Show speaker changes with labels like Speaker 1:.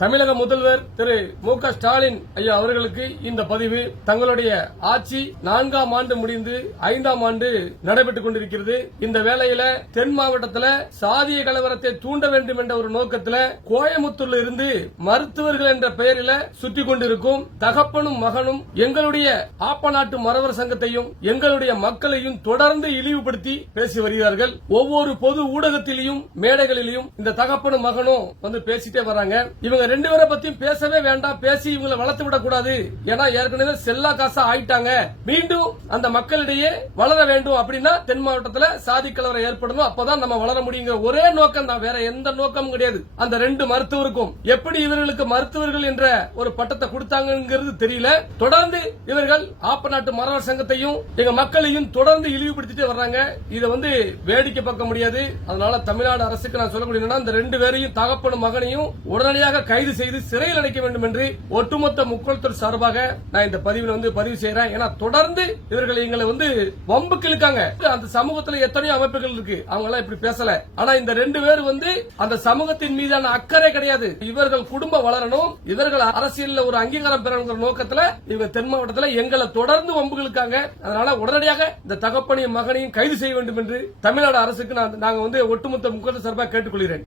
Speaker 1: தமிழக முதல்வர் திரு மு க ஸ்டாலின் ஐயா அவர்களுக்கு இந்த பதிவு தங்களுடைய ஆட்சி நான்காம் ஆண்டு முடிந்து ஐந்தாம் ஆண்டு நடைபெற்றுக் கொண்டிருக்கிறது. இந்த வேளையில தென் மாவட்டத்தில் சாதிய கலவரத்தை தூண்ட வேண்டும் என்ற ஒரு நோக்கத்தில் கோயமுத்தூர்ல இருந்து மருத்துவர்கள் என்ற பெயரில் சுற்றி கொண்டிருக்கும் தகப்பனும் மகனும் எங்களுடைய ஆப்பநாட்டு மறவர் சங்கத்தையும் எங்களுடைய மக்களையும் தொடர்ந்து இழிவுபடுத்தி பேசி வருகிறார்கள். ஒவ்வொரு பொது ஊடகத்திலையும் மேடைகளிலையும் இந்த தகப்பனும் மகனும் வந்து பேசிட்டே வராங்க இவங்க ரெண்டு பேரை பத்தியும் பேசவே வேண்டாம். பேசி இவங்களை வளர்த்து விடக்கூடாது. ஏன்னா ஏற்கனவே செல்லா காசா ஆயிட்டாங்க. மீண்டும் அந்த மக்களிடையே வளர வேண்டும் அப்படின்னா தென் மாவட்டத்தில் சாதி கலவரம் ஏற்படணும். அப்பதான் நம்ம வளர முடியுங்கிற ஒரே நோக்கம் தான். வேற எந்த நோக்கமும் கிடையாது. அந்த ரெண்டு மருத்துவருக்கும் எப்படி இவர்களுக்கு மருத்துவர்கள் என்ற ஒரு பட்டத்தை கொடுத்தாங்கிறது தெரியல. தொடர்ந்து இவர்கள் ஆப்ப நாட்டு மரவர் சங்கத்தையும் எங்க மக்களையும் தொடர்ந்து இழிவுபடுத்திட்டு வர்றாங்க. இதை வந்து வேடிக்கை பார்க்க முடியாது. அதனால தமிழ்நாடு அரசுக்கு நான் சொல்லக்கூடிய என்னன்னா, இந்த ரெண்டு பேரையும் தகப்பனும் மகனையும் உடனடியாக கை கைது செய்து சிறையில் அடைக்க வேண்டும் என்று ஒட்டுமொத்த முக்குளத்தூர் சார்பாக நான் இந்த பதிவில் வந்து பதிவு செய்யறேன் ஏன்னா தொடர்ந்து இவர்கள் எங்களை வந்து வம்புக்கு இழுக்காங்க. அந்த சமூகத்துல எத்தனையோ அமைப்புகள் இருக்கு. அவங்க எல்லாம் இப்படி பேசல. ஆனா இந்த ரெண்டு பேர் வந்து அந்த சமூகத்தின் மீதான அக்கறை கிடையாது. இவர்கள் குடும்பம் வளரணும். இவர்கள் அரசியலில் ஒரு அங்கீகாரம் பெறணுங்கிற நோக்கத்துல இவங்க தென் மாவட்டத்தில் எங்களை தொடர்ந்து வம்புகளுக்காங்க அதனால உடனடியாக இந்த தகப்பனையும் மகனையும் கைது செய்ய வேண்டும் என்று தமிழ்நாடு அரசுக்கு நான் நாங்க வந்து ஒட்டுமொத்த முக்கிய சார்பாக கேட்டுக்கொள்கிறேன்.